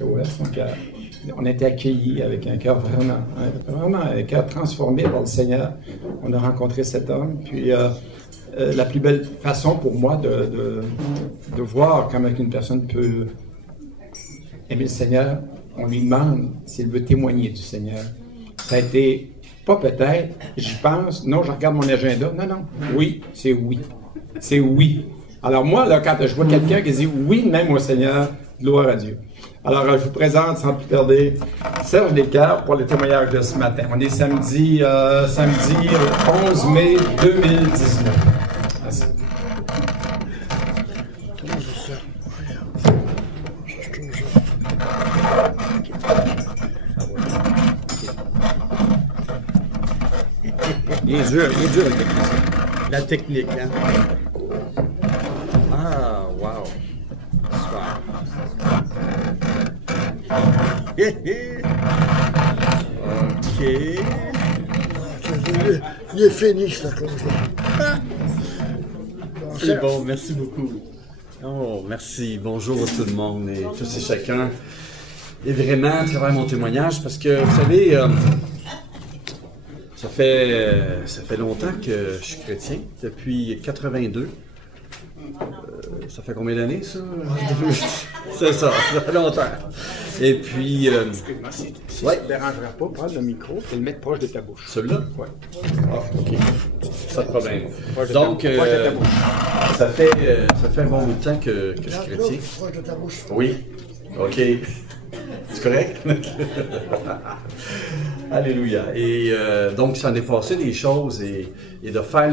de l'Ouest. Donc, on a été accueillis avec un cœur vraiment un cœur transformé par le Seigneur. On a rencontré cet homme. Puis, la plus belle façon pour moi de voir comment une personne peut aimer le Seigneur, on lui demande s'il veut témoigner du Seigneur. Ça a été, pas peut-être, j'y pense, non, je regarde mon agenda. Non, non, oui, c'est oui. C'est oui. Alors moi, là, quand je vois quelqu'un qui dit oui, même au Seigneur, gloire à Dieu. Alors, je vous présente, sans plus tarder, Serge Descartes pour le témoignage de ce matin. On est samedi 11 mai 2019. Merci. Il est dur la technique, hein? Ah, wow. Super. OK. Il est fini, ça, comme C'est bon, merci beaucoup. Oh, merci. Bonjour à tout le monde et tous et chacun. Et vraiment, à travers mon témoignage, parce que, vous savez, ça fait longtemps que je suis chrétien, depuis 82. Ça fait combien d'années, ça? C'est ça fait longtemps. Et puis... Excuse-moi, si ça ne te dérangerait pas, prendre le micro et le mettre proche de ta bouche. Celui-là? Oui. Ah, OK. Pas de problème. Donc, proche de ta bouche. Ça fait un bon bout de temps que je suis chrétien. proche de ta bouche. Oui. OK. C'est correct? Alléluia. Et donc, ça en est passé des choses et de faire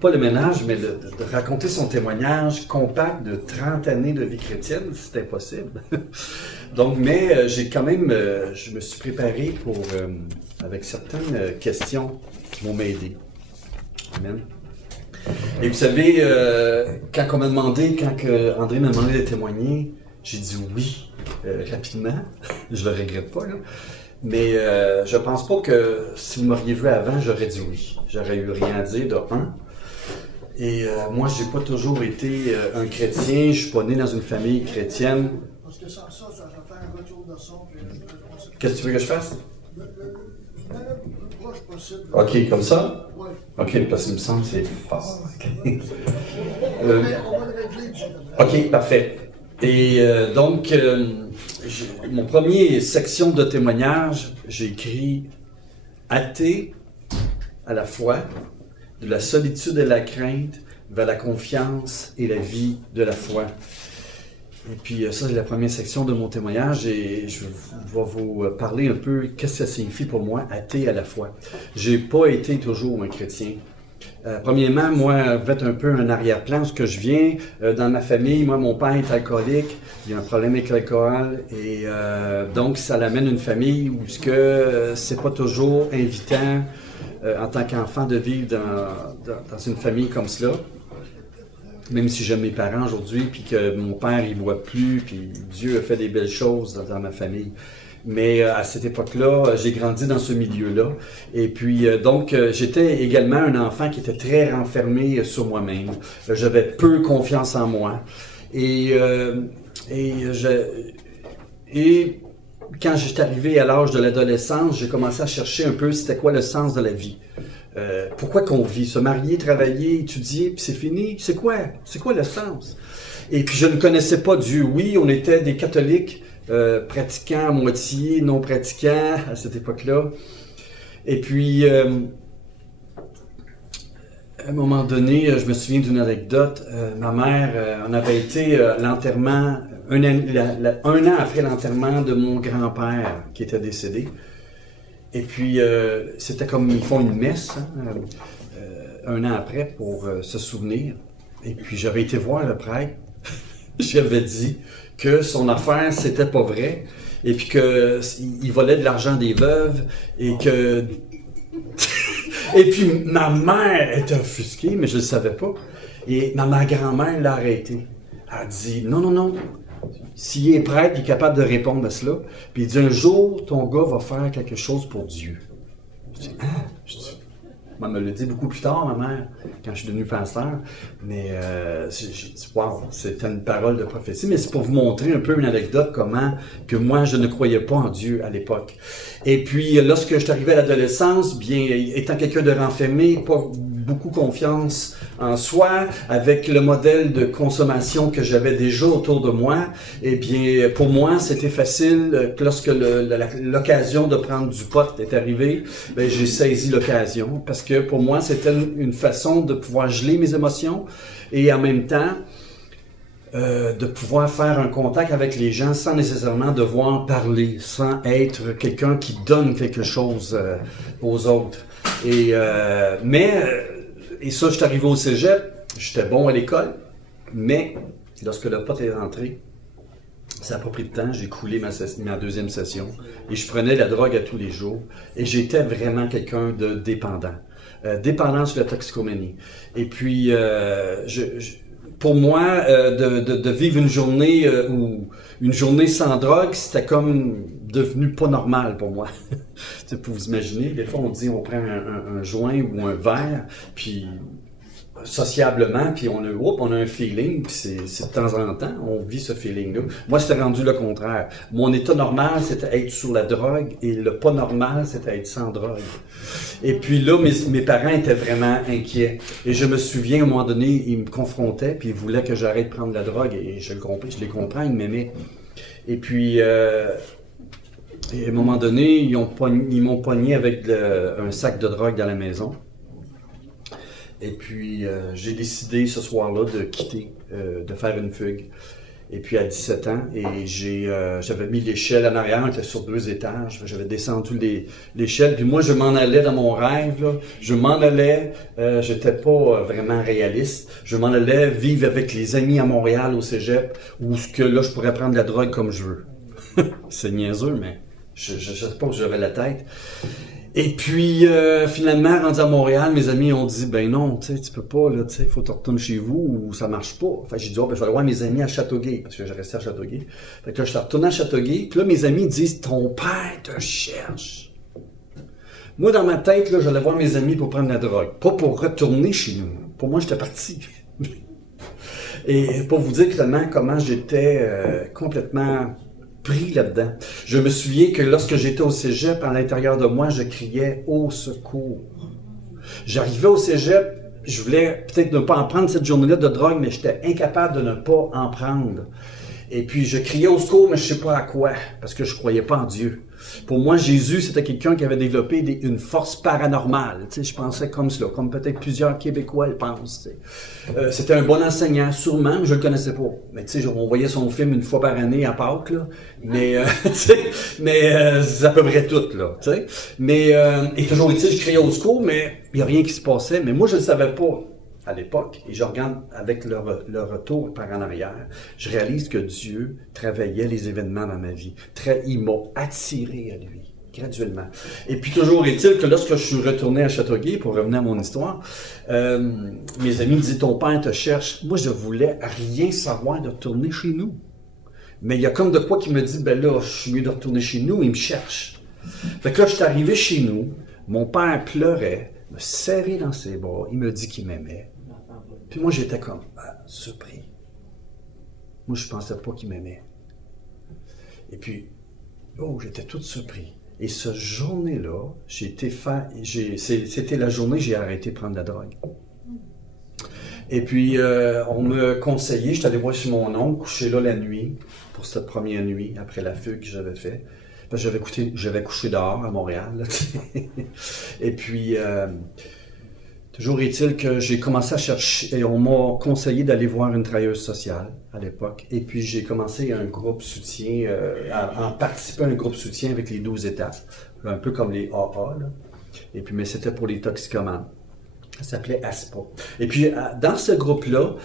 pas le ménage, mais de raconter son témoignage compact de 30 années de vie chrétienne, c'est impossible. Donc, mais j'ai quand même, je me suis préparé avec certaines questions qui vont m'aider. Amen. Et vous savez, quand André m'a demandé de témoigner, j'ai dit oui, rapidement. Je le regrette pas, là. Mais je pense pas que si vous m'auriez vu avant, j'aurais dit oui. J'aurais eu rien à dire de un. Et moi, j'ai pas toujours été un chrétien. Je suis pas né dans une famille chrétienne. Parce que sans ça, ça va faire un retour de son. Qu'est-ce que tu veux que je fasse? Le plus proche possible. OK, comme ça? Oui. OK, parce qu'il me semble que c'est fort. On va le régler. OK, parfait. Et donc, mon premier section de témoignage, j'ai écrit « Athée à la foi, de la solitude et la crainte vers la confiance et la vie de la foi. » Et puis ça, c'est la première section de mon témoignage et je vais vous parler un peu qu'est-ce que ça signifie pour moi, athée à la foi. J'ai pas été toujours un chrétien. Premièrement, moi, vous êtes un peu un arrière-plan, ce que je viens. Dans ma famille, moi, mon père est alcoolique, il y a un problème avec l'alcool, et donc ça l'amène une famille où c'est pas toujours invitant en tant qu'enfant de vivre dans une famille comme cela. Même si j'aime mes parents aujourd'hui, puis que mon père, il boit plus, puis Dieu a fait des belles choses dans ma famille. Mais à cette époque-là, j'ai grandi dans ce milieu-là. Et puis, donc, j'étais également un enfant qui était très renfermé sur moi-même. J'avais peu confiance en moi. Et quand j'étais arrivé à l'âge de l'adolescence, j'ai commencé à chercher un peu c'était quoi le sens de la vie. Pourquoi qu'on vit? Se marier, travailler, étudier, puis c'est fini? C'est quoi? C'est quoi le sens? Et puis, je ne connaissais pas Dieu. Oui, on était des catholiques, pratiquants à moitié, non pratiquants à cette époque-là. Et puis, à un moment donné, je me souviens d'une anecdote. Ma mère, on avait été à l'enterrement, un an après l'enterrement de mon grand-père qui était décédé. Et puis, c'était comme ils font une messe, hein, un an après pour se souvenir. Et puis, j'avais été voir le prêtre. J'avais dit que son affaire, c'était pas vrai, et puis qu'il volait de l'argent des veuves, et que... et puis ma mère était offusquée, mais je le savais pas. Et ma grand-mère l'a arrêté. Elle a dit, non, non, non, s'il est prêtre, il est capable de répondre à cela. Puis il dit, un jour, ton gars va faire quelque chose pour Dieu. Je dis, hein? Je dis, Elle me l'a dit beaucoup plus tard, ma mère, quand je suis devenu pasteur. Mais j'ai dit, wow, c'était une parole de prophétie. Mais c'est pour vous montrer un peu une anecdote comment que moi, je ne croyais pas en Dieu à l'époque. Et puis, lorsque je suis arrivé à l'adolescence, bien, étant quelqu'un de renfermé, pas beaucoup confiance en soi, avec le modèle de consommation que j'avais déjà autour de moi, eh bien, pour moi, c'était facile que lorsque l'occasion de prendre du pot est arrivée, ben, j'ai saisi l'occasion parce que pour moi, c'était une façon de pouvoir geler mes émotions et en même temps, de pouvoir faire un contact avec les gens sans nécessairement devoir parler, sans être quelqu'un qui donne quelque chose aux autres. Et ça, je suis arrivé au cégep, j'étais bon à l'école, mais lorsque le pot est rentré, ça n'a pas pris de temps, j'ai coulé ma deuxième session et je prenais la drogue à tous les jours et j'étais vraiment quelqu'un de dépendant. Dépendant sur la toxicomanie. Et puis, pour moi, de vivre une journée ou une journée sans drogue, c'était comme devenu pas normal pour moi. Pour vous imaginer, des fois on dit on prend un joint ou un verre, puis sociablement, puis on a un feeling, puis c'est de temps en temps, on vit ce feeling-là. Moi, c'était rendu le contraire. Mon état normal, c'était être sur la drogue, et le pas normal, c'était être sans drogue. Et puis là, mes parents étaient vraiment inquiets. Et je me souviens, à un moment donné, ils me confrontaient, puis ils voulaient que j'arrête de prendre la drogue, et je les comprends, ils m'aimaient. Et puis, à un moment donné, ils m'ont pogné avec un sac de drogue dans la maison. Et puis, j'ai décidé ce soir-là de quitter, de faire une fugue. Et puis, à 17 ans, et j'avais mis l'échelle en arrière, on était sur 2 étages, j'avais descendu l'échelle, puis moi, je m'en allais dans mon rêve, là. Je m'en allais, j'étais pas vraiment réaliste, je m'en allais vivre avec les amis à Montréal, au cégep, où là, je pourrais prendre la drogue comme je veux. C'est niaiseux, mais je sais pas où j'avais la tête. Et puis, finalement, rendu à Montréal, mes amis ont dit, ben non, tu sais, tu peux pas, là, tu sais, faut que tu retournes chez vous ou ça marche pas. Fait que j'ai dit, oh, ben, je vais aller voir mes amis à Châteauguay, parce que je restais à Châteauguay. Fait que là, je suis retourné à Châteauguay, puis là, mes amis disent, ton père te cherche. Moi, dans ma tête, là, j'allais voir mes amis pour prendre la drogue, pas pour retourner chez nous. Pour moi, j'étais parti. Et pour vous dire clairement comment j'étais complètement pris là-dedans. Je me souviens que lorsque j'étais au cégep, à l'intérieur de moi, je criais « Au secours ». J'arrivais au cégep, je voulais peut-être ne pas en prendre cette journée-là de drogue, mais j'étais incapable de ne pas en prendre. Et puis, je criais au secours, mais je ne sais pas à quoi, parce que je ne croyais pas en Dieu. Pour moi, Jésus, c'était quelqu'un qui avait développé une force paranormale. Tu sais, je pensais comme cela, comme peut-être plusieurs Québécois le pensent. Tu sais. C'était un bon enseignant, sûrement, mais je ne le connaissais pas. Mais tu sais, on voyait son film une fois par année à Pâques, là. Mais, tu sais, c'est à peu près tout, là. Tu sais. Mais, et toujours est-il, je criais au secours, mais il n'y a rien qui se passait. Mais moi, je ne le savais pas à l'époque, et je regarde avec le retour par en arrière, je réalise que Dieu travaillait les événements dans ma vie. Il m'a attiré à lui, graduellement. Et puis toujours est-il que lorsque je suis retourné à Châteauguay, pour revenir à mon histoire, mes amis me disent « Ton père te cherche ». Moi, je voulais rien savoir de retourner chez nous. Mais il y a comme de quoi qui me dit « Ben là, je suis mieux de retourner chez nous », il me cherche. Fait que là, je suis arrivé chez nous, mon père pleurait, me serrait dans ses bras, il me dit qu'il m'aimait. Puis moi, j'étais comme surpris. Moi, je pensais pas qu'il m'aimait. Et puis, j'étais tout surpris. Et cette journée-là, c'était la journée que j'ai arrêté de prendre la drogue. Et puis, on me conseillait, j'étais allé voir chez mon oncle, coucher là la nuit, pour cette première nuit, après la fugue que j'avais fait. Parce que j'avais couché dehors à Montréal. Là, et puis... toujours est-il que j'ai commencé à chercher, et on m'a conseillé d'aller voir une travailleuse sociale à l'époque. Et puis j'ai commencé un groupe soutien, à participer à un groupe soutien avec les 12 étapes, un peu comme les AA. Là. Et puis, mais c'était pour les toxicomanes. Ça s'appelait ASPA. Et puis dans ce groupe-là,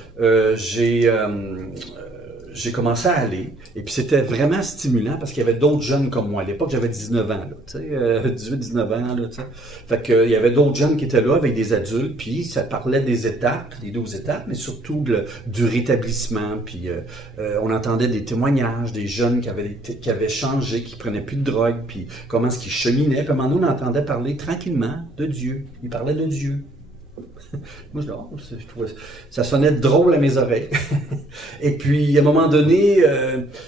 j'ai commencé à aller, et puis c'était vraiment stimulant parce qu'il y avait d'autres jeunes comme moi. À l'époque, j'avais 19 ans, là, tu sais, 18-19 ans, là, tu sais. Fait que, il y avait d'autres jeunes qui étaient là avec des adultes, puis ça parlait des étapes, des 12 étapes, mais surtout du rétablissement, puis on entendait des témoignages, des jeunes qui avaient changé, qui prenaient plus de drogue, puis comment est-ce qu'ils cheminaient, puis à un moment donné, on entendait parler tranquillement de Dieu. Ils parlaient de Dieu. Moi, je trouvais ça sonnait drôle à mes oreilles. Et puis, à un moment donné,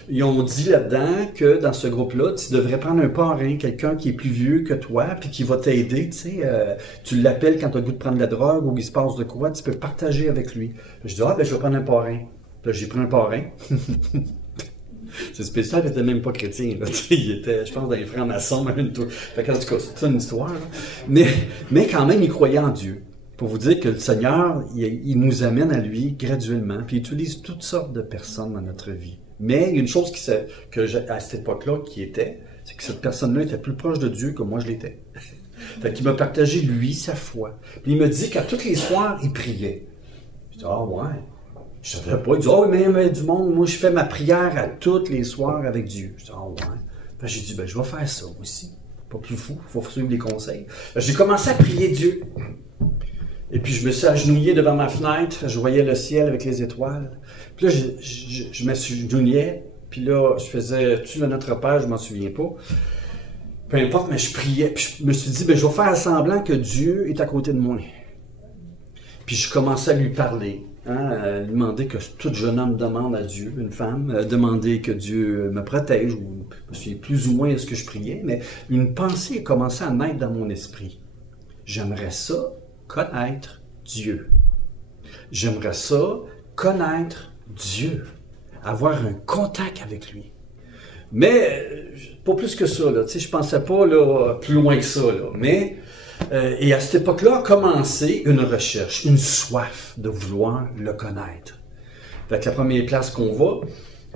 ils ont dit là-dedans que dans ce groupe-là, tu devrais prendre un parrain, quelqu'un qui est plus vieux que toi, puis qui va t'aider, tu sais. Tu l'appelles quand tu as le goût de prendre de la drogue ou il se passe de quoi, tu peux partager avec lui. Je dis, je vais prendre un parrain. Puis j'ai pris un parrain. C'est spécial, il n'était même pas chrétien. Là. Il était, je pense, dans les francs-maçons. Fait que, en tout cas, c'est une histoire. Là. Mais quand même, il croyait en Dieu. Pour vous dire que le Seigneur, il nous amène à lui graduellement, puis il utilise toutes sortes de personnes dans notre vie. Mais il y a une chose à cette époque-là c'est que cette personne-là était plus proche de Dieu que moi je l'étais. Fait qu'il m'a partagé, lui, sa foi. Puis il me dit qu'à tous les soirs, il priait. Je dis, ouais. Je savais pas. Il dit, mais du monde, moi je fais ma prière à tous les soirs avec Dieu. Je dis, ouais. Fait j'ai dit, je vais faire ça aussi. Pas plus fou, il faut suivre les conseils. J'ai commencé à prier Dieu. Et puis, je me suis agenouillé devant ma fenêtre, je voyais le ciel avec les étoiles. Puis là, je m'agenouillais, puis là, je faisais « Tu le Notre Père », je m'en souviens pas. Peu importe, mais je priais, puis je me suis dit, je vais faire semblant que Dieu est à côté de moi. Puis je commençais à lui parler, à lui demander que tout jeune homme demande à Dieu, une femme, demander que Dieu me protège, ou je me souviens plus ou moins de ce que je priais, mais une pensée a commencé à naître dans mon esprit. J'aimerais ça, connaître Dieu. J'aimerais ça, connaître Dieu. Avoir un contact avec lui. Mais, pas plus que ça, là. Tu sais, je pensais pas, là, plus loin que ça, là. Mais, et à cette époque-là, a commencé une recherche, une soif de vouloir le connaître. Fait que la première place qu'on va,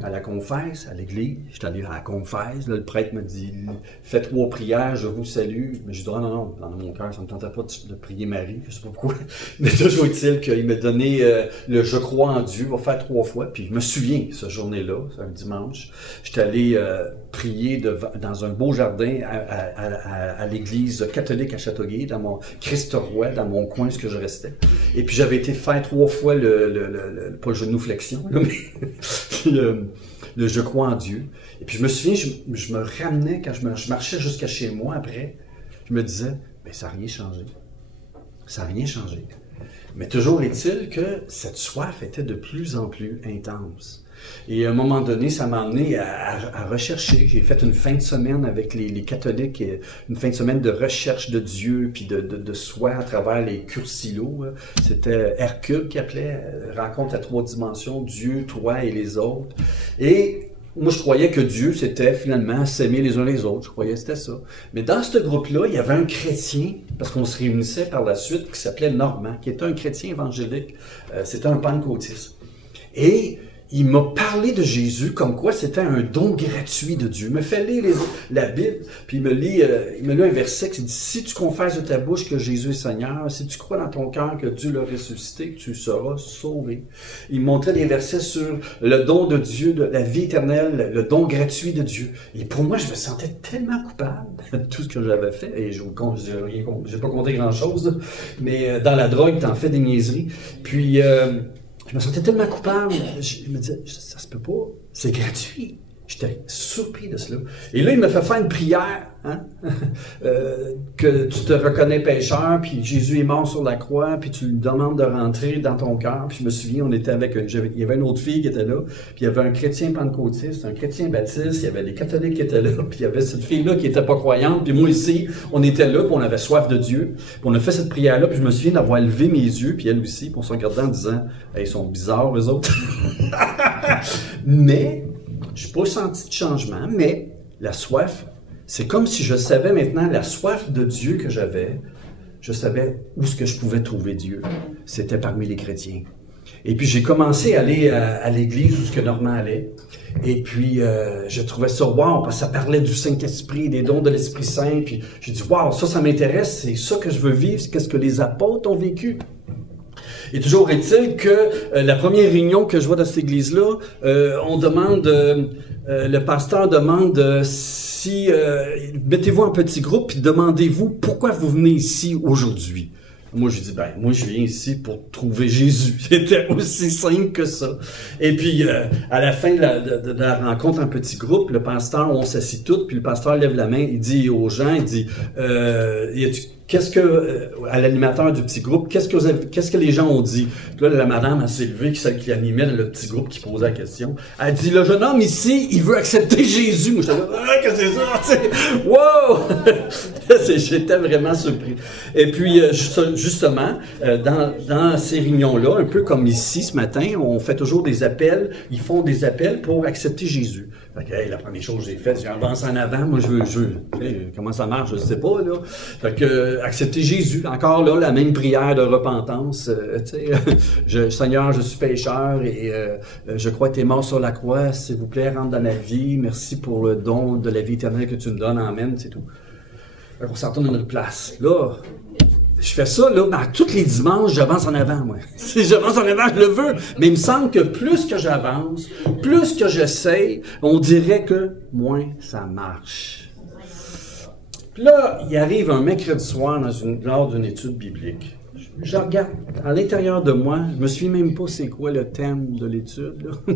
à la confesse, à l'église, j'étais allé à la confesse, là, le prêtre me dit « Fais 3 prières, je vous salue ». Mais je dis « non, dans mon cœur, ça ne me tentait pas de prier Marie, je ne sais pas pourquoi ». Mais toujours est-il qu'il m'a donné le « Je crois en Dieu », va faire 3 fois. Puis je me souviens, cette journée-là, c'est un dimanche, j'étais allé prier dans un beau jardin à l'église catholique à Châteauguay, dans mon Christ-Roi, dans mon coin, ce que je restais. Et puis j'avais été faire 3 fois pas le genuflexion, là, mais le je crois en Dieu. Et puis je me souviens, je me ramenais quand je marchais jusqu'à chez moi après, je me disais, ça n'a rien changé. Ça n'a rien changé. Mais toujours est-il que cette soif était de plus en plus intense. Et à un moment donné, ça m'a amené à rechercher. J'ai fait une fin de semaine avec les catholiques, une fin de semaine de recherche de Dieu, puis de soi à travers les cursilos. C'était Hercule qui appelait Rencontre à 3 dimensions, Dieu, toi et les autres. Et moi, je croyais que Dieu, c'était finalement s'aimer les uns les autres. Je croyais que c'était ça. Mais dans ce groupe-là, il y avait un chrétien, parce qu'on se réunissait par la suite, qui s'appelait Normand, qui était un chrétien évangélique. C'était un pentecôtiste. Et il m'a parlé de Jésus comme quoi c'était un don gratuit de Dieu. Il me fait lire la Bible, puis il me lit un verset qui dit « Si tu confesses de ta bouche que Jésus est Seigneur, si tu crois dans ton cœur que Dieu l'a ressuscité, tu seras sauvé. » Il me montrait des versets sur le don de Dieu, de la vie éternelle, le don gratuit de Dieu. Et pour moi, je me sentais tellement coupable de tout ce que j'avais fait. Et j'ai pas compté grand-chose, mais dans la drogue, t'en fais des niaiseries. Puis je me sentais tellement coupable. Je me disais, ça se peut pas. C'est gratuit. J'étais surpris de cela. Et là, il me fait faire une prière, que tu te reconnais pécheur, puis Jésus est mort sur la croix, puis tu lui demandes de rentrer dans ton cœur. Puis je me souviens, on était avec, il y avait une autre fille qui était là, puis il y avait un chrétien pentecôtiste, un chrétien baptiste, il y avait des catholiques qui étaient là, puis il y avait cette fille-là qui était pas croyante, puis moi ici, on était là, puis on avait soif de Dieu, puis on a fait cette prière-là, puis je me souviens d'avoir levé mes yeux, puis elle aussi, puis on se regardait en disant, hey, ils sont bizarres, eux autres. Mais, je n'ai pas senti de changement, mais la soif, c'est comme si je savais maintenant la soif de Dieu que j'avais. Je savais où est-ce que je pouvais trouver Dieu. C'était parmi les chrétiens. Et puis j'ai commencé à aller à l'église où ce que Normand allait. Et puis je trouvais ça wow, parce que ça parlait du Saint-Esprit, des dons de l'Esprit Saint. Puis j'ai dit wow, ça m'intéresse, c'est ça que je veux vivre, c'est qu'est-ce que les apôtres ont vécu. Et toujours est-il que la première réunion que je vois dans cette église-là, on demande, le pasteur demande si, mettez-vous en petit groupe puis demandez-vous pourquoi vous venez ici aujourd'hui. Moi, je dis, moi, je viens ici pour trouver Jésus. C'était aussi simple que ça. Et puis, à la fin de la rencontre en petit groupe, le pasteur, on s'assit tous, puis le pasteur lève la main, il dit aux gens, il dit, à l'animateur du petit groupe, qu'est-ce que les gens ont dit? Puis là, la madame, elle s'est levée, celle qui animait le petit groupe qui posait la question. Elle dit, le jeune homme ici, il veut accepter Jésus. Moi, j'étais là, qu'est-ce que c'est ça? Wow! J'étais vraiment surpris. Et puis, justement, dans ces réunions-là, un peu comme ici ce matin, on fait toujours des appels, ils font des appels pour accepter Jésus. Fait que, la première chose que j'ai faite, j'avance en avant, moi je veux comment ça marche, je sais pas, là. Fait que, accepter Jésus, encore là, la même prière de repentance, Seigneur, je suis pécheur et je crois que tu es mort sur la croix, s'il vous plaît, rentre dans ma vie, merci pour le don de la vie éternelle que tu me donnes, amen, c'est tout. Fait qu'on s'en retourne dans notre place. Là, je fais ça, là, tous les dimanches, j'avance en avant, moi. Si j'avance en avant, je le veux. Mais il me semble que plus que j'avance, plus que j'essaye, on dirait que moins ça marche. Puis là, il arrive un mercredi soir lors d'une étude biblique. Je regarde à l'intérieur de moi, je me souviens même pas c'est quoi le thème de l'étude, là.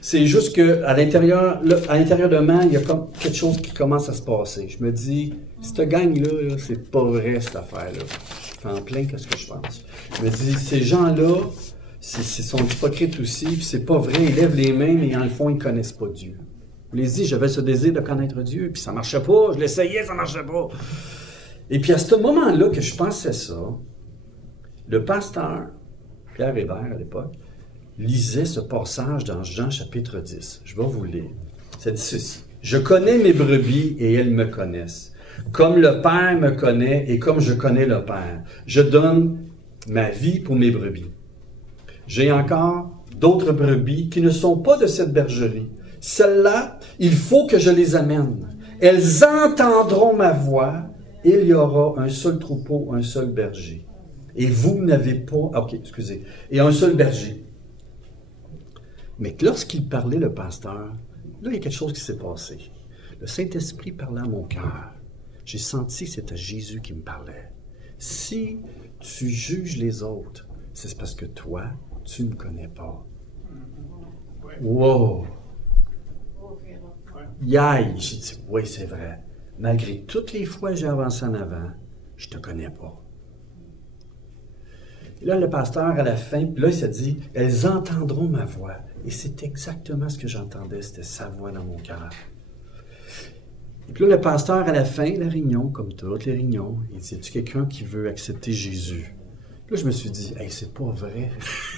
C'est juste que à l'intérieur de moi, il y a comme quelque chose qui commence à se passer. Je me dis, cette gang-là, c'est pas vrai cette affaire-là. Je fais en plein qu'est-ce que je pense. Je me dis, ces gens-là, ils sont hypocrites aussi, puis c'est pas vrai, ils lèvent les mains, mais en le fond, ils connaissent pas Dieu. Je les dis, j'avais ce désir de connaître Dieu, puis ça marchait pas, je l'essayais, ça marchait pas. Et puis à ce moment-là que je pensais ça, le pasteur, Pierre Hébert à l'époque, lisait ce passage dans Jean chapitre 10. Je vais vous le lire. Ça dit ceci. « Je connais mes brebis et elles me connaissent. Comme le Père me connaît et comme je connais le Père, je donne ma vie pour mes brebis. J'ai encore d'autres brebis qui ne sont pas de cette bergerie. Celles-là, il faut que je les amène. Elles entendront ma voix. Il y aura un seul troupeau, un seul berger. Et vous n'avez pas... excusez. Et un seul berger. Mais lorsqu'il parlait, le pasteur, là, il y a quelque chose qui s'est passé. Le Saint-Esprit parlait à mon cœur. J'ai senti que c'était Jésus qui me parlait. Si tu juges les autres, c'est parce que toi, tu ne connais pas. Wow! Yaï! J'ai dit, oui, c'est vrai. Malgré toutes les fois que j'ai avancé en avant, je te connais pas. Et là, le pasteur, à la fin, puis là, il s'est dit, elles entendront ma voix. Et c'est exactement ce que j'entendais, c'était sa voix dans mon cœur. Et puis là, le pasteur, à la fin de la réunion, comme toutes les réunions, il dit, as-tu quelqu'un qui veut accepter Jésus? Puis là, je me suis dit, hey, c'est pas vrai.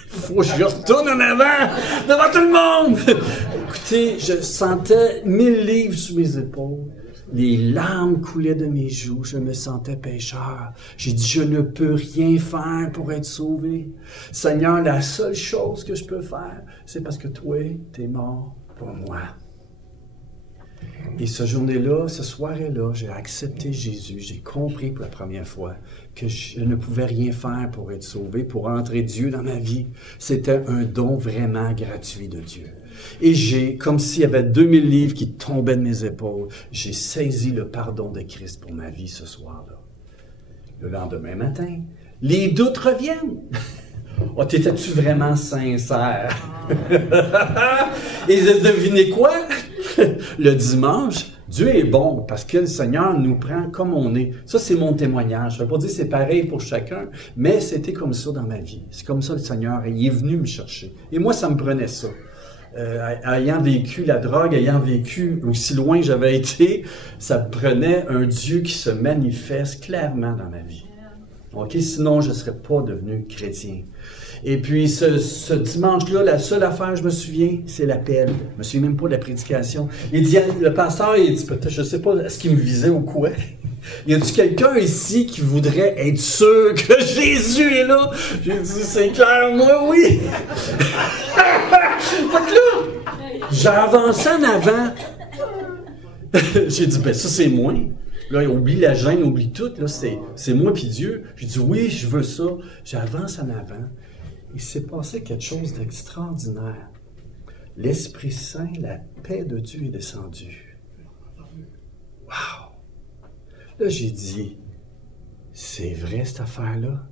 Faut que je retourne en avant, devant tout le monde. Écoutez, je sentais 1000 livres sous mes épaules. Les larmes coulaient de mes joues, je me sentais pécheur. J'ai dit, je ne peux rien faire pour être sauvé. Seigneur, la seule chose que je peux faire, c'est parce que toi, t'es mort pour moi. Et cette journée-là, cette soirée-là, j'ai accepté Jésus. J'ai compris pour la première fois que je ne pouvais rien faire pour être sauvé, pour entrer Dieu dans ma vie. C'était un don vraiment gratuit de Dieu. Et j'ai, comme s'il y avait 2000 livres qui tombaient de mes épaules, j'ai saisi le pardon de Christ pour ma vie ce soir-là. Le lendemain matin, les doutes reviennent. Oh, t'étais-tu vraiment sincère? Et devinez quoi? Le dimanche, Dieu est bon parce que le Seigneur nous prend comme on est. Ça, c'est mon témoignage. Je ne veux pas dire que c'est pareil pour chacun, mais c'était comme ça dans ma vie. C'est comme ça le Seigneur, il est venu me chercher. Et moi, ça me prenait ça. Ayant vécu la drogue, ayant vécu aussi loin que j'avais été, ça me prenait un Dieu qui se manifeste clairement dans ma vie. OK? Sinon, je ne serais pas devenu chrétien. Et puis, ce dimanche-là, la seule affaire, je me souviens, c'est l'appel. Je ne me souviens même pas de la prédication. Il dit, le pasteur, il dit, peut-être, je ne sais pas, est-ce qu'il me visait ou quoi? Y a-t-il quelqu'un ici qui voudrait être sûr que Jésus est là? J'ai dit, c'est clair, moi, oui! Fait que là, j'ai avancé en avant. J'ai dit, ben ça, c'est moi. Là, il oublie la gêne, oublie tout. Là, c'est moi puis Dieu. J'ai dit, oui, je veux ça. J'avance en avant. Il s'est passé quelque chose d'extraordinaire. L'Esprit Saint, la paix de Dieu est descendue. Wow! Là, j'ai dit, c'est vrai cette affaire-là?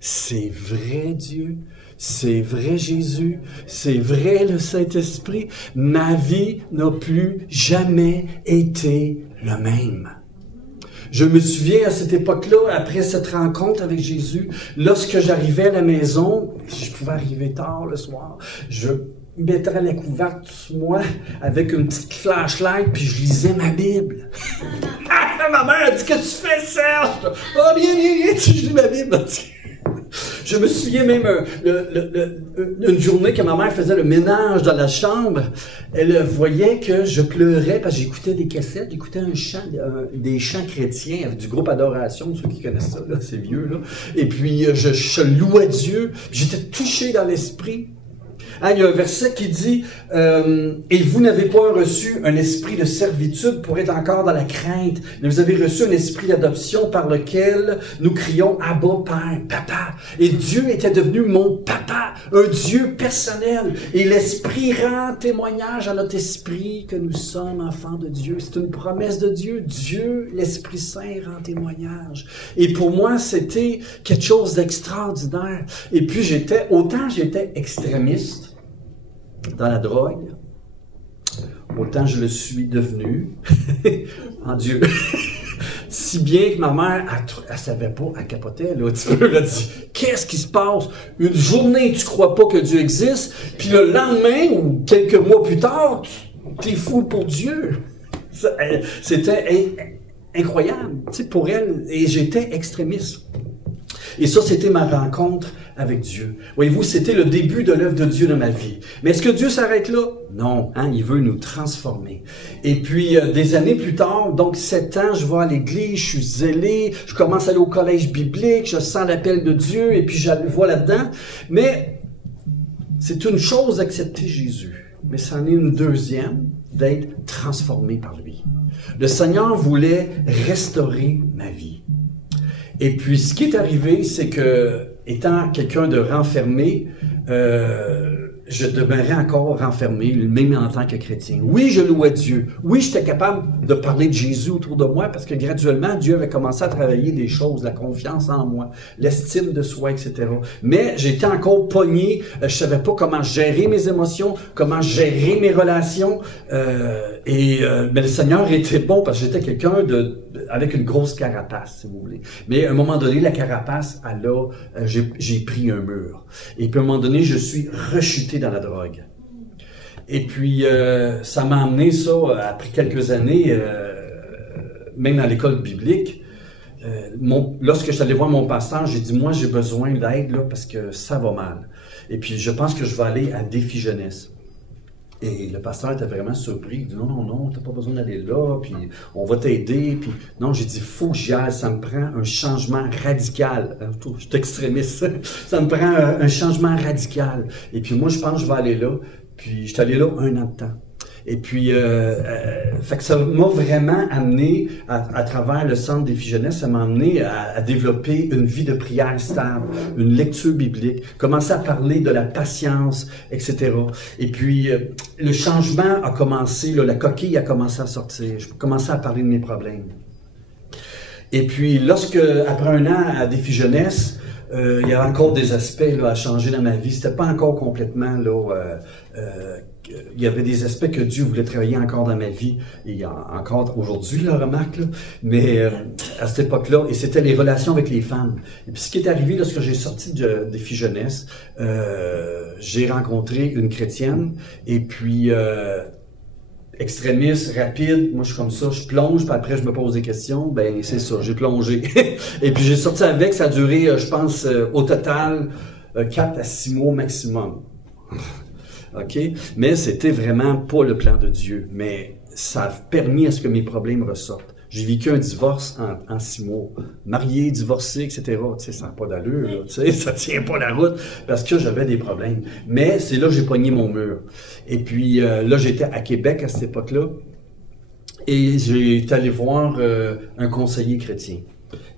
C'est vrai Dieu? C'est vrai Jésus? C'est vrai le Saint-Esprit? Ma vie n'a plus jamais été le même. Je me souviens à cette époque-là, après cette rencontre avec Jésus, lorsque j'arrivais à la maison, je pouvais arriver tard le soir, je mettrais la couverte sur moi avec une petite flashlight, puis je lisais ma Bible. Ma mère a dit, qu'est-ce que tu fais, Serge? Oh, viens, je lis ma Bible. Je me souviens même une journée que ma mère faisait le ménage dans la chambre. Elle voyait que je pleurais parce que j'écoutais des cassettes, j'écoutais des chants chrétiens avec du groupe Adoration, ceux qui connaissent ça, là, c'est vieux, là. Et puis, je louais Dieu. J'étais touché dans l'esprit. Hein, il y a un verset qui dit « Et vous n'avez pas reçu un esprit de servitude pour être encore dans la crainte, mais vous avez reçu un esprit d'adoption par lequel nous crions « Abba, Père, Papa ». Et Dieu était devenu mon papa, un Dieu personnel. Et l'Esprit rend témoignage à notre esprit que nous sommes enfants de Dieu. C'est une promesse de Dieu. Dieu, l'Esprit Saint, rend témoignage. Et pour moi, c'était quelque chose d'extraordinaire. Et puis, j'étais extrémiste dans la drogue, autant je le suis devenu en Dieu. Si bien que ma mère, elle savait pas, elle capotait, là, un petit peu, elle a dit, qu'est-ce qui se passe? Une journée, tu crois pas que Dieu existe, puis le lendemain, ou quelques mois plus tard, t'es fou pour Dieu. C'était incroyable, tu sais, pour elle, et j'étais extrémiste. Et ça, c'était ma rencontre avec Dieu. Voyez-vous, c'était le début de l'œuvre de Dieu dans ma vie. Mais est-ce que Dieu s'arrête là? Non, hein, il veut nous transformer. Et puis, des années plus tard, donc 7 ans, je vais à l'église, je suis zélé, je commence à aller au collège biblique, je sens l'appel de Dieu, et puis je le vois là-dedans. Mais c'est une chose d'accepter Jésus, mais c'en est une deuxième, d'être transformé par lui. Le Seigneur voulait restaurer ma vie. Et puis, ce qui est arrivé, c'est que, étant quelqu'un de renfermé, je demeurais encore renfermé, même en tant que chrétien. Oui, je louais Dieu. Oui, j'étais capable de parler de Jésus autour de moi parce que graduellement, Dieu avait commencé à travailler des choses, la confiance en moi, l'estime de soi, etc. Mais j'étais encore pogné, je savais pas comment gérer mes émotions, comment gérer mes relations. Mais le Seigneur était bon parce que j'étais quelqu'un avec une grosse carapace, si vous voulez. Mais à un moment donné, la carapace, j'ai pris un mur. Et puis à un moment donné, je suis rechuté dans la drogue. Et puis, ça m'a amené ça, après quelques années, même dans l'école biblique, lorsque je suis allé voir mon pasteur, j'ai dit, moi, j'ai besoin d'aide, là, parce que ça va mal. Et puis, je pense que je vais aller à Défi Jeunesse. Et le pasteur était vraiment surpris. Il dit, non, t'as pas besoin d'aller là, puis on va t'aider. Puis non, j'ai dit, faut que j'y aille, ça me prend un changement radical. Je suis extrémiste. Ça me prend un changement radical. Et puis moi, je pense que je vais aller là. Puis je suis allé là 1 an de temps. Et puis, fait que ça m'a vraiment amené, à travers le centre Défi Jeunesse, ça m'a amené à développer une vie de prière stable, une lecture biblique, commencer à parler de la patience, etc. Et puis, le changement a commencé, là, la coquille a commencé à sortir. Je commençais à parler de mes problèmes. Et puis, après 1 an à Défi Jeunesse, il y avait encore des aspects là, à changer dans ma vie. C'était pas encore complètement là. Il y avait des aspects que Dieu voulait travailler encore dans ma vie. Et il y a encore aujourd'hui, la remarque, là. Mais à cette époque-là, et c'était les relations avec les femmes. Et puis ce qui est arrivé lorsque j'ai sorti de Défi Jeunesse, j'ai rencontré une chrétienne. Et puis extrémiste, rapide, moi je suis comme ça, je plonge, puis après je me pose des questions, ben c'est ça, j'ai plongé. Et puis j'ai sorti avec, ça a duré, je pense, au total, 4 à 6 mois maximum. OK? Mais c'était vraiment pas le plan de Dieu, mais ça a permis à ce que mes problèmes ressortent. J'ai vécu un divorce en 6 mois. Marié, divorcé, etc. Tu sais, ça n'a pas d'allure, là. Tu sais, ça tient pas la route parce que j'avais des problèmes. Mais c'est là que j'ai pogné mon mur. Et puis là, j'étais à Québec à cette époque-là. Et j'ai été allé voir un conseiller chrétien.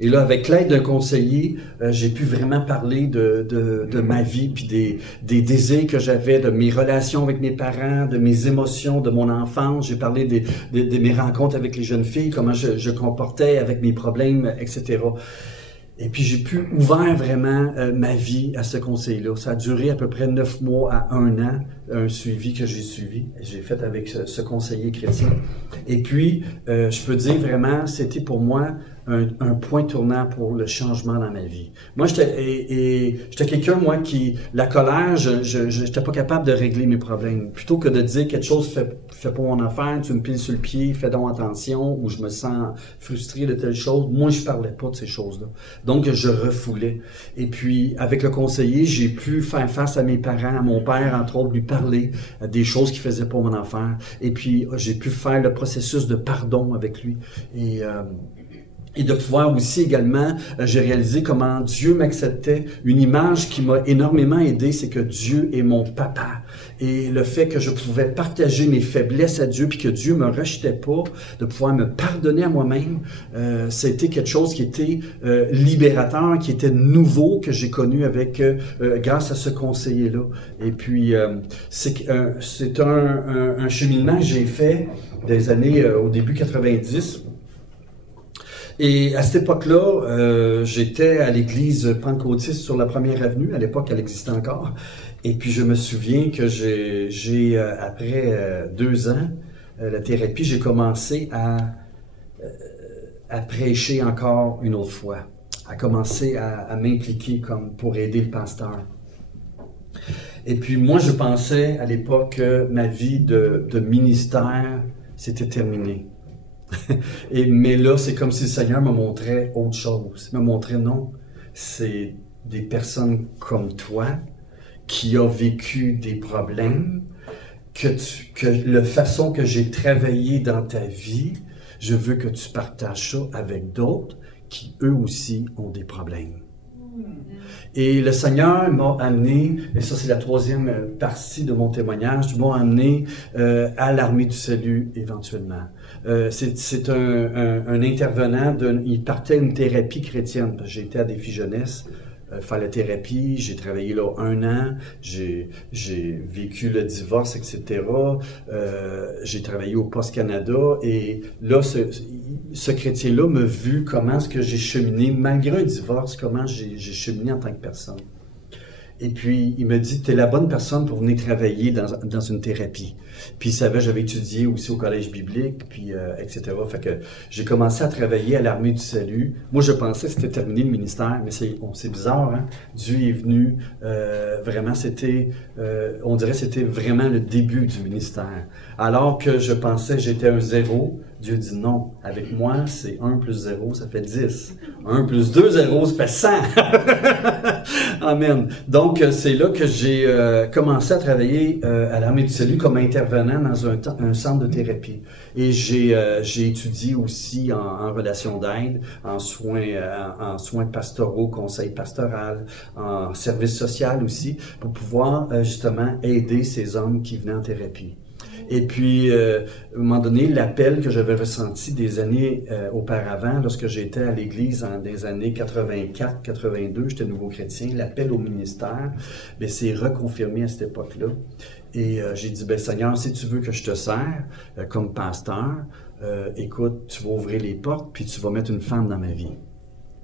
Et là, avec l'aide d'un conseiller, j'ai pu vraiment parler de ma vie, puis des désirs que j'avais, de mes relations avec mes parents, de mes émotions, de mon enfance. J'ai parlé de mes rencontres avec les jeunes filles, comment je comportais avec mes problèmes, etc. Et puis j'ai pu ouvrir vraiment ma vie à ce conseil-là. Ça a duré à peu près 9 mois à 1 an, un suivi que j'ai fait avec ce conseiller chrétien. Et puis, je peux dire vraiment, c'était pour moi un point tournant pour le changement dans ma vie. Moi, j'étais quelqu'un, moi, qui, la colère, je n'étais pas capable de régler mes problèmes. Plutôt que de dire quelque chose, fais pas mon affaire, tu me piles sur le pied, fais donc attention, ou je me sens frustré de telle chose. Moi, je parlais pas de ces choses-là. Donc, je refoulais. Et puis, avec le conseiller, j'ai pu faire face à mes parents, à mon père, entre autres, lui parler des choses qu'il faisait pas mon affaire. Et puis, j'ai pu faire le processus de pardon avec lui. Et de pouvoir aussi également, j'ai réalisé comment Dieu m'acceptait. Une image qui m'a énormément aidé, c'est que Dieu est mon papa. Et le fait que je pouvais partager mes faiblesses à Dieu, puis que Dieu me rejetait pas, de pouvoir me pardonner à moi-même, c'était quelque chose qui était libérateur, qui était nouveau, que j'ai connu avec grâce à ce conseiller-là. Et puis, c'est un cheminement que j'ai fait des années au début 90. Et à cette époque-là, j'étais à l'église pentecôtiste sur la Première Avenue. À l'époque, elle existait encore. Et puis, je me souviens que après 2 ans, la thérapie, j'ai commencé à prêcher encore une autre fois, à commencer à m'impliquer comme pour aider le pasteur. Et puis, moi, je pensais à l'époque que ma vie de ministère, c'était terminé. Mais là, c'est comme si le Seigneur me montrait autre chose. Il me montrait, non, c'est des personnes comme toi qui ont vécu des problèmes, que la façon que j'ai travaillé dans ta vie, je veux que tu partages ça avec d'autres qui, eux aussi, ont des problèmes. Et le Seigneur m'a amené, et ça c'est la 3e partie de mon témoignage, m'a amené à l'Armée du Salut éventuellement. C'est un intervenant, il partait une thérapie chrétienne, parce que j'ai été à Défi Jeunesse, faire la thérapie, j'ai travaillé là 1 an, j'ai vécu le divorce, etc. J'ai travaillé au Poste Canada, et là, ce chrétien-là m'a vu comment est-ce que j'ai cheminé, malgré un divorce, comment j'ai cheminé en tant que personne. Et puis, il me dit, t'es la bonne personne pour venir travailler dans une thérapie. Puis, il savait, j'avais étudié aussi au collège biblique, puis etc. Fait que j'ai commencé à travailler à l'Armée du Salut. Moi, je pensais que c'était terminé le ministère, mais c'est bizarre, hein? Dieu est venu, vraiment, on dirait que c'était vraiment le début du ministère. Alors que je pensais que j'étais un 0, Dieu dit non. Avec moi, c'est 1 plus 0, ça fait 10. 1 plus 2 0, ça fait 100. Amen. Donc, c'est là que j'ai commencé à travailler à l'Armée du Salut comme intervenant dans un centre de thérapie. Et j'ai étudié aussi en relation d'aide, en soins pastoraux, conseil pastoral, en service social aussi, pour pouvoir justement aider ces hommes qui venaient en thérapie. Et puis, à un moment donné, l'appel que j'avais ressenti des années auparavant, lorsque j'étais à l'église dans des années 84-82, j'étais nouveau chrétien, l'appel au ministère, bien, c'est reconfirmé à cette époque-là. Et j'ai dit, bien, Seigneur, si tu veux que je te sers comme pasteur, écoute, tu vas ouvrir les portes, puis tu vas mettre une femme dans ma vie.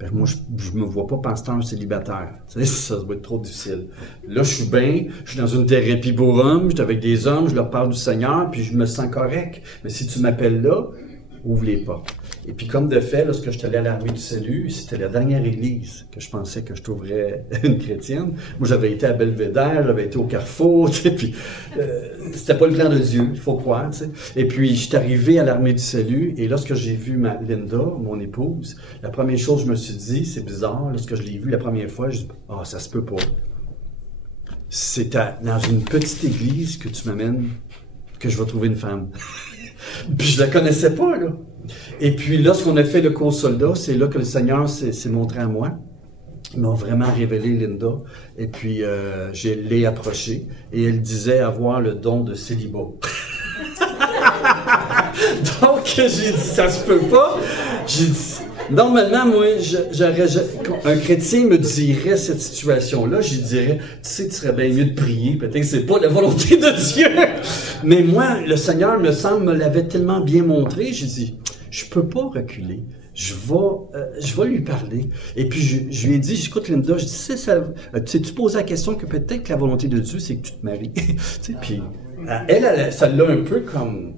Ben, moi, je me vois pas pasteur célibataire. Tu sais, ça va être trop difficile. Là, je suis bien, je suis dans une thérapie pour hommes, je suis avec des hommes, je leur parle du Seigneur, puis je me sens correct. Mais si tu m'appelles là, ouvre les portes. Et puis, comme de fait, lorsque je suis allé à l'Armée du Salut, c'était la dernière église que je pensais que je trouverais une chrétienne. Moi, j'avais été à Belvédère, j'avais été au Carrefour, tu sais, puis c'était pas le plan de Dieu, il faut croire, tu sais. Et puis, je suis arrivé à l'Armée du Salut, et lorsque j'ai vu Linda, mon épouse, la première chose que je me suis dit, c'est bizarre, lorsque je l'ai vue la première fois, je dis, ah, ça se peut pas. C'est dans une petite église que tu m'amènes, que je vais trouver une femme. Puis je la connaissais pas, là. Et puis, lorsqu'on a fait le cours soldat, c'est là que le Seigneur s'est montré à moi. Ils m'ont vraiment révélé Linda. Et puis, je l'ai approchée. Et elle disait avoir le don de célibat. Donc, j'ai dit, ça se peut pas. J'ai dit, normalement, moi, un chrétien me dirait cette situation-là, je dirais, tu sais, tu serais bien mieux de prier, peut-être que c'est pas la volonté de Dieu. Mais moi, le Seigneur, me l'avait tellement bien montré, j'ai dit, je peux pas reculer. Je vais lui parler. Et puis, je lui ai dit, j'écoute Linda, je dis, tu poses la question que peut-être que la volonté de Dieu, c'est que tu te maries. Tu sais, puis, elle, ça l'a un peu comme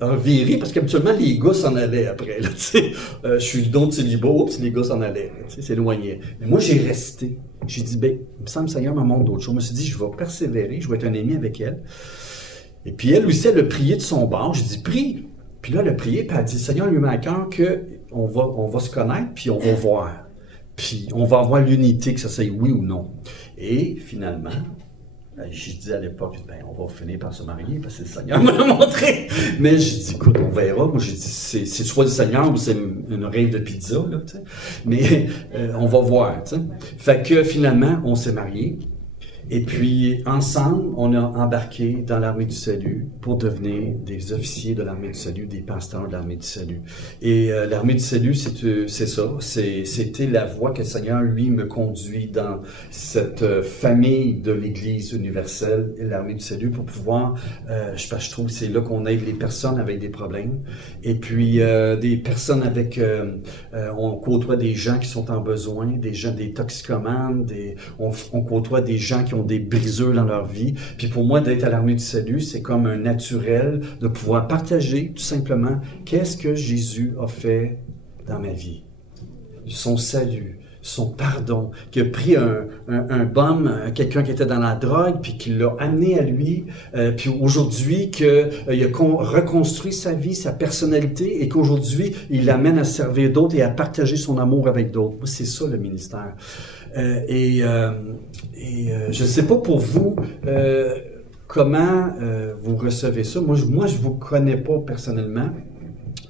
reviré, parce qu'habituellement, les gars s'en allaient après, là, tu sais. Je suis le don de célibat, oups, les gars s'en allaient, tu sais, s'éloignaient. Mais moi, j'ai resté. J'ai dit, ben, il me semble que le Seigneur me montre d'autres choses. Je me suis dit, je vais persévérer, je vais être un ami avec elle. Et puis, elle aussi, elle a prié de son bord. J'ai dit, prie. Puis là, elle a prié, puis elle a dit, Seigneur, lui met à cœur qu'on va se connaître, puis on va voir. Puis on va avoir l'unité, que ça soit oui ou non. Et finalement, j'ai dit à l'époque, ben, on va finir par se marier, parce que le Seigneur me l'a montré. Mais j'ai dit, écoute, on verra. Moi, j'ai dit, c'est soit le Seigneur ou c'est une rêve de pizza, là, tu sais. Mais on va voir, tu sais. Fait que finalement, on s'est mariés. Et puis, ensemble, on a embarqué dans l'armée du salut pour devenir des officiers de l'armée du salut, des pasteurs de l'armée du salut. Et l'armée du salut, c'est ça. C'était la voie que le Seigneur, lui, me conduit dans cette famille de l'Église universelle et l'armée du salut pour pouvoir, je trouve que c'est là qu'on aide les personnes avec des problèmes. Et puis, des personnes avec, on côtoie des gens qui sont en besoin, des gens, des toxicomanes, on côtoie des gens qui ont des brisures dans leur vie. Puis pour moi, d'être à l'armée du salut, c'est comme un naturel de pouvoir partager tout simplement qu'est-ce que Jésus a fait dans ma vie. Son salut, son pardon, qui a pris un bum, quelqu'un qui était dans la drogue, puis qui l'a amené à lui, puis aujourd'hui qu'il a reconstruit sa vie, sa personnalité, et qu'aujourd'hui, il l'amène à servir d'autres et à partager son amour avec d'autres. Moi, c'est ça le ministère. Je ne sais pas pour vous comment vous recevez ça. Moi, je vous connais pas personnellement,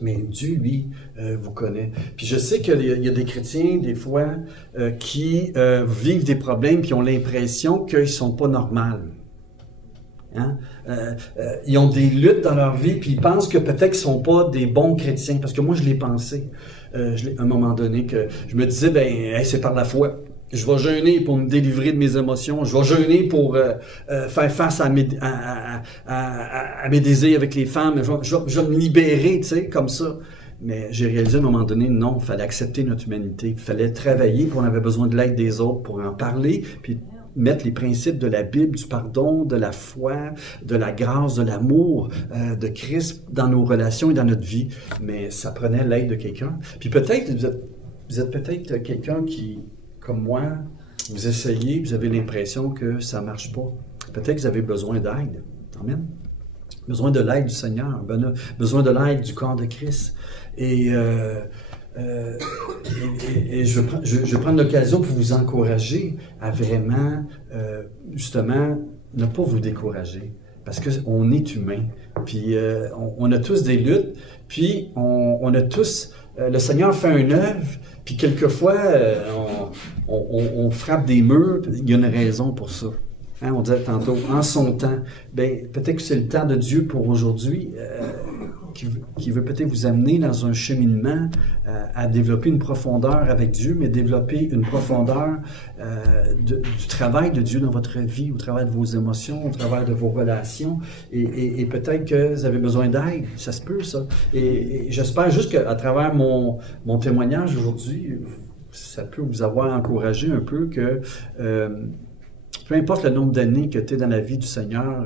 mais Dieu, lui, vous connaît. Puis je sais qu'il y a des chrétiens, des fois, qui vivent des problèmes qui ont l'impression qu'ils sont pas normaux. Hein? Ils ont des luttes dans leur vie, puis ils pensent que peut-être qu'ils sont pas des bons chrétiens. Parce que moi, je l'ai pensé. À un moment donné, que je me disais, ben, hey, c'est par la foi. Je vais jeûner pour me délivrer de mes émotions. Je vais jeûner pour faire face à mes désirs avec les femmes. Je vais me libérer, tu sais, comme ça. Mais j'ai réalisé à un moment donné, non, il fallait accepter notre humanité. Il fallait travailler, puis on avait besoin de l'aide des autres pour en parler, puis mettre les principes de la Bible, du pardon, de la foi, de la grâce, de l'amour de Christ dans nos relations et dans notre vie. Mais ça prenait l'aide de quelqu'un. Puis peut-être, vous êtes peut-être quelqu'un qui, comme moi, vous essayez, vous avez l'impression que ça ne marche pas. Peut-être que vous avez besoin d'aide. Amen. Besoin de l'aide du Seigneur, besoin de l'aide du corps de Christ. Et je vais prendre l'occasion pour vous encourager à vraiment, justement, ne pas vous décourager. Parce qu'on est humain. Puis on a tous des luttes. Puis on a tous... le Seigneur fait une œuvre, puis quelquefois, on frappe des murs, il y a une raison pour ça. Hein, on disait tantôt, en son temps, ben, peut-être que c'est le temps de Dieu pour aujourd'hui, qui veut peut-être vous amener dans un cheminement à développer une profondeur avec Dieu, mais développer une profondeur du travail de Dieu dans votre vie, au travers de vos émotions, au travers de vos relations, et peut-être que vous avez besoin d'aide, ça se peut ça. Et j'espère juste qu'à travers mon témoignage aujourd'hui, ça peut vous avoir encouragé un peu que peu importe le nombre d'années que tu es dans la vie du Seigneur,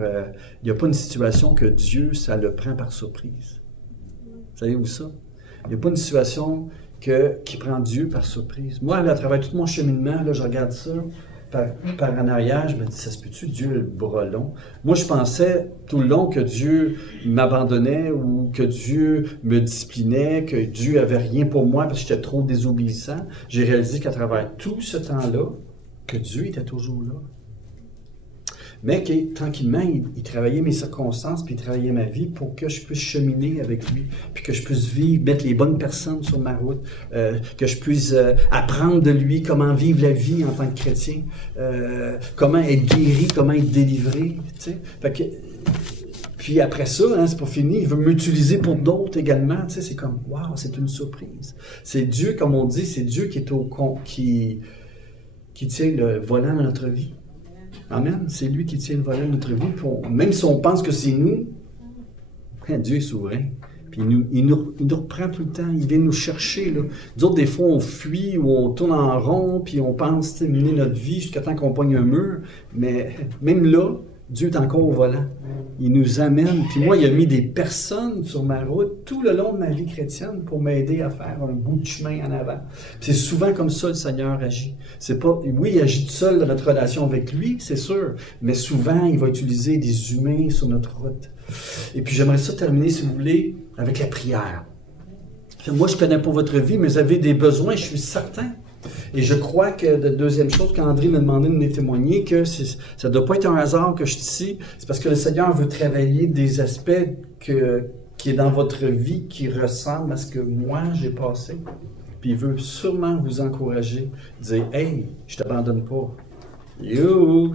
il n'y a pas une situation que Dieu, ça le prend par surprise. Savez-vous ça? Il n'y a pas une situation qui prend Dieu par surprise. Moi, à travers tout mon cheminement, là, je regarde ça par en arrière, je me dis, ça se peut-tu, Dieu le bras long? Moi, je pensais tout le long que Dieu m'abandonnait ou que Dieu me disciplinait, que Dieu avait rien pour moi parce que j'étais trop désobéissant. J'ai réalisé qu'à travers tout ce temps-là, que Dieu était toujours là. Mais que, tranquillement, il travaillait mes circonstances, puis il travaillait ma vie pour que je puisse cheminer avec lui, puis que je puisse vivre, mettre les bonnes personnes sur ma route, que je puisse apprendre de lui comment vivre la vie en tant que chrétien, comment être guéri, comment être délivré, tu sais. Fait que, Puis après ça, hein, c'est pas fini, il veut m'utiliser pour d'autres également. Tu sais, c'est comme, waouh, c'est une surprise. C'est Dieu, comme on dit, c'est Dieu qui est qui tient le volant de notre vie. Amen. C'est lui qui tient le volant de notre vie. Même si on pense que c'est nous, Dieu est souverain. Puis il nous reprend tout le temps. Il vient nous chercher. Là. Nous autres, des fois, on fuit ou on tourne en rond, puis on pense mener notre vie jusqu'à temps qu'on pogne un mur. Mais même là, Dieu est encore au volant. Il nous amène. Puis moi, il a mis des personnes sur ma route tout le long de ma vie chrétienne pour m'aider à faire un bout de chemin en avant. Puis c'est souvent comme ça le Seigneur agit. C'est pas, oui, il agit tout seul dans notre relation avec lui, c'est sûr. Mais souvent, il va utiliser des humains sur notre route. Et puis j'aimerais ça terminer, si vous voulez, avec la prière. Moi, je ne connais pas votre vie, mais vous avez des besoins, je suis certain. Et je crois que la deuxième chose qu'André m'a demandé de me témoigner, que ça ne doit pas être un hasard que je suis ici, c'est parce que le Seigneur veut travailler des aspects qui est dans votre vie, qui ressemblent à ce que moi j'ai passé. Puis il veut sûrement vous encourager, dire « Hey, je ne t'abandonne pas. You!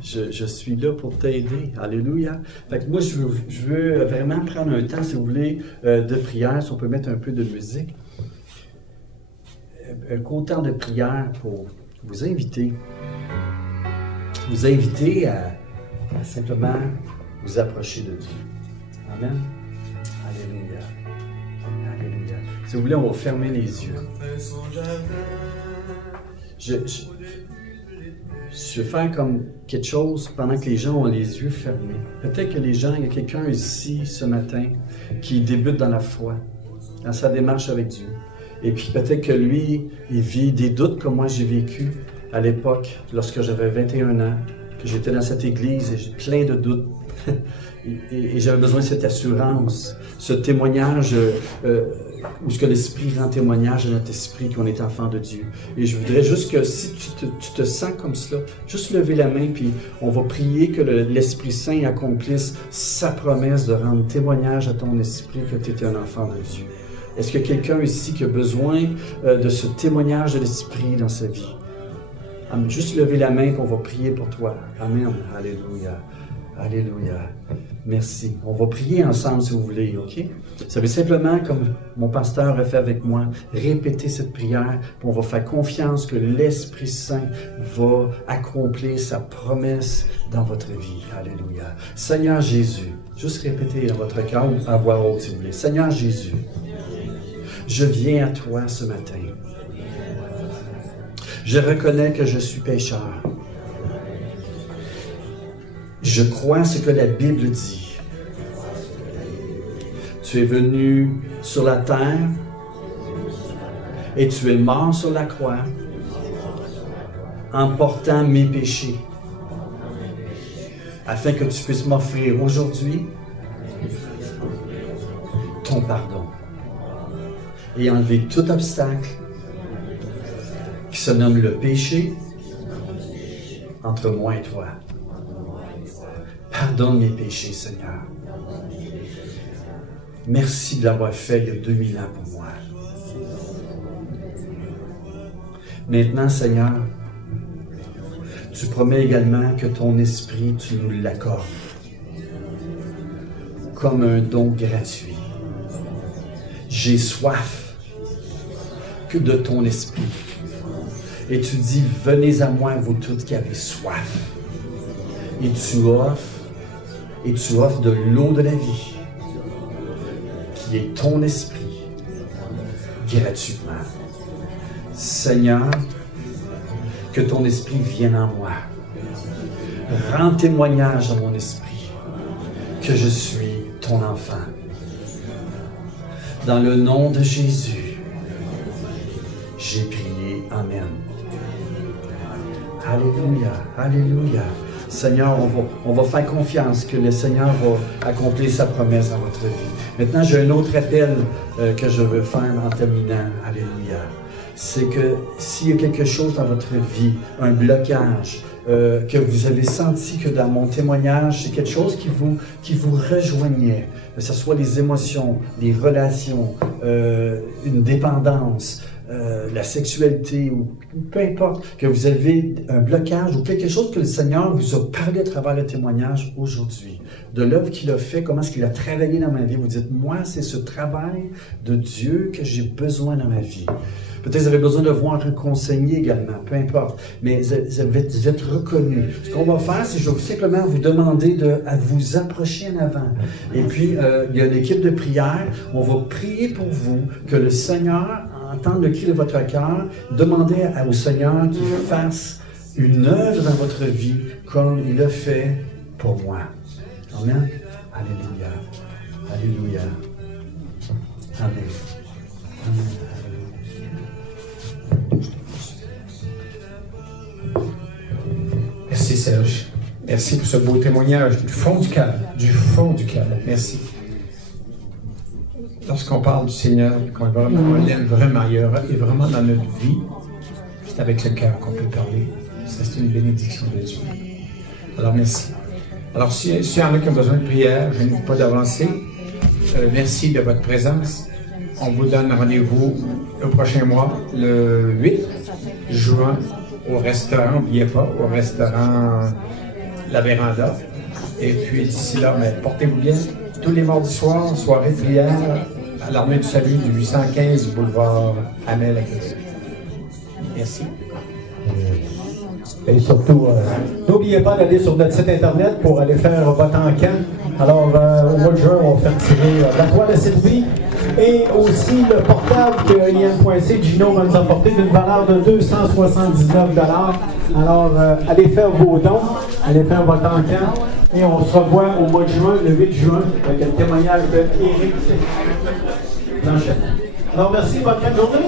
je suis là pour t'aider. Alléluia! » Fait que moi, je veux vraiment prendre un temps, si vous voulez, de prière, si on peut mettre un peu de musique. Un court temps de prière pour vous inviter à simplement vous approcher de Dieu. Amen. Alléluia. Alléluia. Si vous voulez, on va fermer les yeux. Je vais faire comme quelque chose pendant que les gens ont les yeux fermés. Peut-être que il y a quelqu'un ici ce matin qui débute dans la foi, dans sa démarche avec Dieu. Et puis peut-être que lui, il vit des doutes comme moi j'ai vécu à l'époque, lorsque j'avais 21 ans, que j'étais dans cette église et j'ai plein de doutes. et j'avais besoin de cette assurance, ce témoignage où ce que l'Esprit rend témoignage à notre esprit qu'on est enfant de Dieu. Et je voudrais juste que si tu te sens comme cela, juste lever la main, puis on va prier que l'Esprit Saint accomplisse sa promesse de rendre témoignage à ton esprit que tu es un enfant de Dieu. Est-ce qu'il y a quelqu'un ici qui a besoin de ce témoignage de l'Esprit dans sa vie? Juste lever la main, puis on va prier pour toi. Amen. Alléluia. Alléluia. Merci. On va prier ensemble si vous voulez, OK? Ça veut simplement, comme mon pasteur a fait avec moi, répéter cette prière, puis on va faire confiance que l'Esprit Saint va accomplir sa promesse dans votre vie. Alléluia. Seigneur Jésus, juste répétez dans votre cœur ou à voix haute si vous voulez. Seigneur Jésus, je viens à toi ce matin. Je reconnais que je suis pécheur. Je crois ce que la Bible dit. Tu es venu sur la terre et tu es mort sur la croix en portant mes péchés, afin que tu puisses m'offrir aujourd'hui ton pardon et enlever tout obstacle qui se nomme le péché entre moi et toi. Pardonne mes péchés, Seigneur. Merci de l'avoir fait il y a 2000 ans pour moi. Maintenant, Seigneur, tu promets également que ton esprit, tu nous l'accordes comme un don gratuit. J'ai soif que de ton esprit. Et tu dis, venez à moi, vous tous qui avez soif. Et tu offres de l'eau de la vie, qui est ton esprit, gratuitement. Seigneur, que ton esprit vienne en moi. Rends témoignage à mon esprit que je suis ton enfant. Dans le nom de Jésus, j'ai prié. Amen. Alléluia, alléluia. Seigneur, on va faire confiance que le Seigneur va accomplir sa promesse dans votre vie. Maintenant, j'ai un autre appel que je veux faire en terminant. Alléluia. C'est que s'il y a quelque chose dans votre vie, un blocage, que vous avez senti que dans mon témoignage, c'est quelque chose qui vous rejoignait, que ce soit les émotions, les relations, une dépendance, la sexualité ou peu importe, que vous avez un blocage ou quelque chose que le Seigneur vous a parlé à travers le témoignage aujourd'hui, de l'œuvre qu'il a fait, comment est-ce qu'il a travaillé dans ma vie, vous dites, moi, c'est ce travail de Dieu que j'ai besoin dans ma vie. Peut-être que vous avez besoin de voir un conseiller également, peu importe, mais vous êtes reconnu. Ce qu'on va faire, c'est que je vais simplement vous demander à vous approcher en avant. Et puis, il y a une équipe de prière, on va prier pour vous, que le Seigneur entende le cri de votre cœur, demandez au Seigneur qu'il fasse une œuvre dans votre vie comme il l'a fait pour moi. Amen. Alléluia. Alléluia. Amen. Amen. Merci Serge. Merci pour ce beau témoignage du fond du cœur. Du fond du cœur. Merci. Lorsqu'on parle du Seigneur, qu'on l'aime vraiment, il est vraiment dans notre vie, c'est avec le cœur qu'on peut parler. Ça, c'est une bénédiction de Dieu. Alors, merci. Alors, s'il y en a qui ont besoin de prière, je n'hésite pas d'avancer. Merci de votre présence. On vous donne rendez-vous le prochain mois, le 8 juin, au restaurant, n'oubliez pas, au restaurant La Véranda. Et puis, d'ici là, portez-vous bien. Tous les mardis soirs, soirée de prière à l'Armée du Salut du 815 boulevard Amel à Québec. Merci. Et surtout, n'oubliez pas d'aller sur notre site internet pour aller faire votre encan. Alors, au mois de juin, on va faire tirer la toile à Sylvie et aussi le portable que IM.C Gino va nous apporter d'une valeur de 279 $. Alors, allez faire vos dons, allez faire votre encan et on se revoit au mois de juin, le 8 juin, avec un témoignage d'Éric Blanchet. Alors, merci, bonne fin de journée.